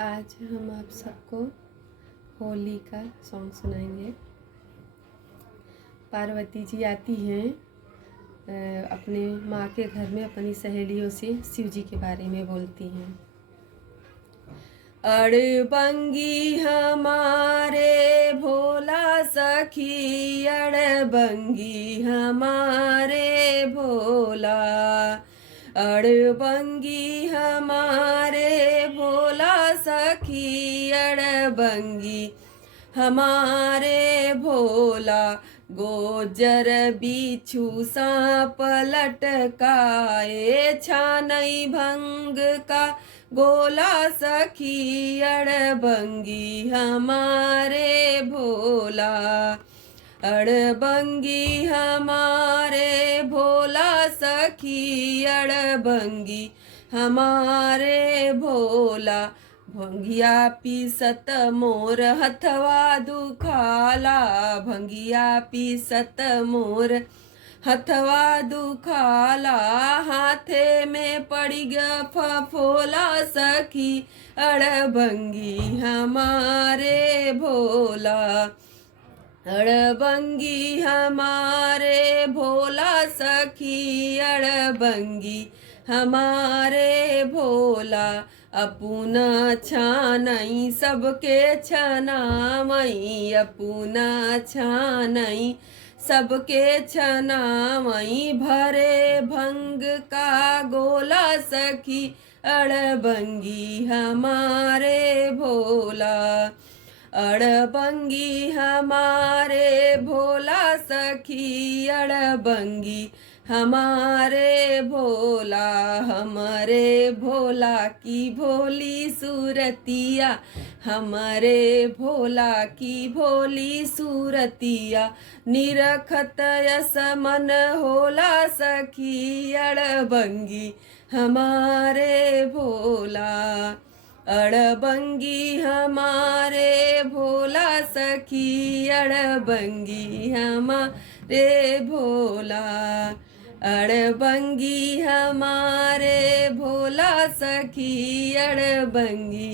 आज हम आप सबको होली का सॉन्ग सुनाएंगे। पार्वती जी आती हैं अपने माँ के घर में, अपनी सहेलियों से शिव जी के बारे में बोलती हैं। अड़बंगी हमारे भोला सखी, अड़बंगी हमारे भोला, अड़बंगी हमारे भोला सखी, अड़बंगी हमारे भोला, गोजर बिच्छू सांप लटकाए, छानई भंग का गोला सखी, अड़बंगी हमारे भोला, अड़बंगी हमारे भोला सखी, अड़बंगी हमारे भोला, भंगिया पीसत मोर हथवा दुखाला, भंगिया पीसत मोर हथवा दुखाला, हाथे में पड़ी गया फफोला सखी, अड़बंगी हमारे भोला, अड़बंगी हमारे भोला सखी, अड़बंगी हमारे भोला, अपुना छानई सबके छनामई, अपुना छानई सबके छनामई, भरे भंग का गोला सखी, अड़बंगी हमारे भोला, अड़बंगी हमारे भोला सखी, अड़बंगी हमारे भोला, हमारे भोला की भोली सूरतिया, हमारे भोला की भोली सूरतिया, निरखत यस मन होला सखी, अड़बंगी हमारे भोला, अड़बंगी हमारे भोला सखी, अड़बंगी हमारे भोला, अड़बंगी हमारे भोला सखी, अड़बंगी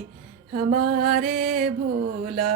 हमारे भोला।